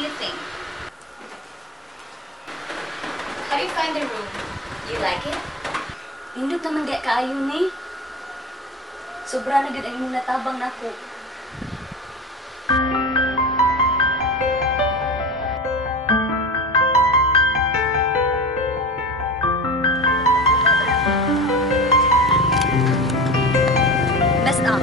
do you think? How do you find the room? Do you like it? Indot naman gaya kaayo ni. Sobra na gud ang imong natabang nako. Best ah.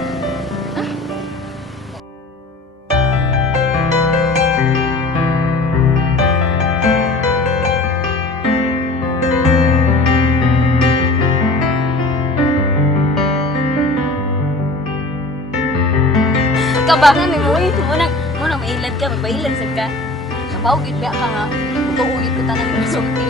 Kabangan ni mo muna mailad ka, mabailad sa ka. Kabaw gid ba ka nga, utuugid ko tanan ng sulti.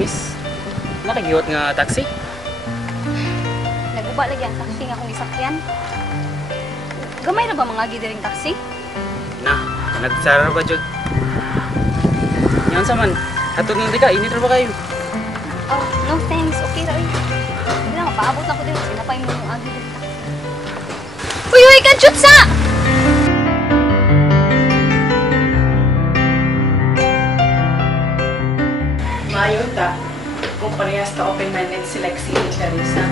Miss, nakagiwat nga taxi? Naguba lagi ang taxi nga akong isakyan. Gamay na ba mga gidiring taxi? Na, nagsara ba jud? Yan sa man, hatod nang ka, init ra ba kayo? Oh, no thanks. Okay ra. Hindi na, mapaabot lang ko din. Sinapay mo yung agi diring taxi. Uy, uy, kanchutsa! Mayon ta, kung parehas ka open-minded si Lexi at Clarissa.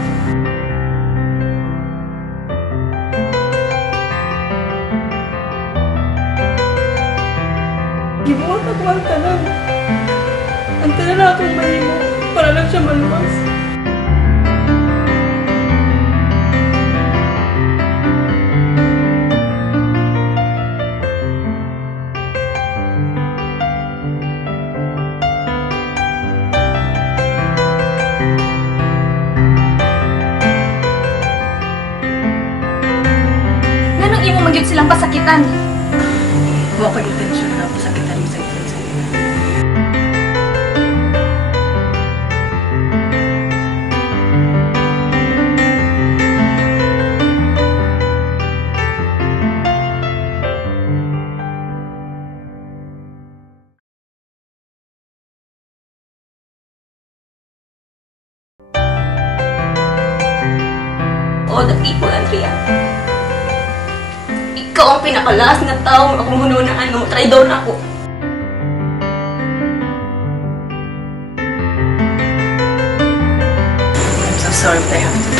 Gibuhat ako ang tanan. Ang tanan na akong mahimo para lang siya maluwas. Nanong imo magyud silang pasakitan? Huwag ko intensyon na pasakitan mo sa ito sa ito. All the people, Andrea. Ikaw ang pinakalas na tao na akong hununaan mo. Traidor na ako. I'm so sorry but I have to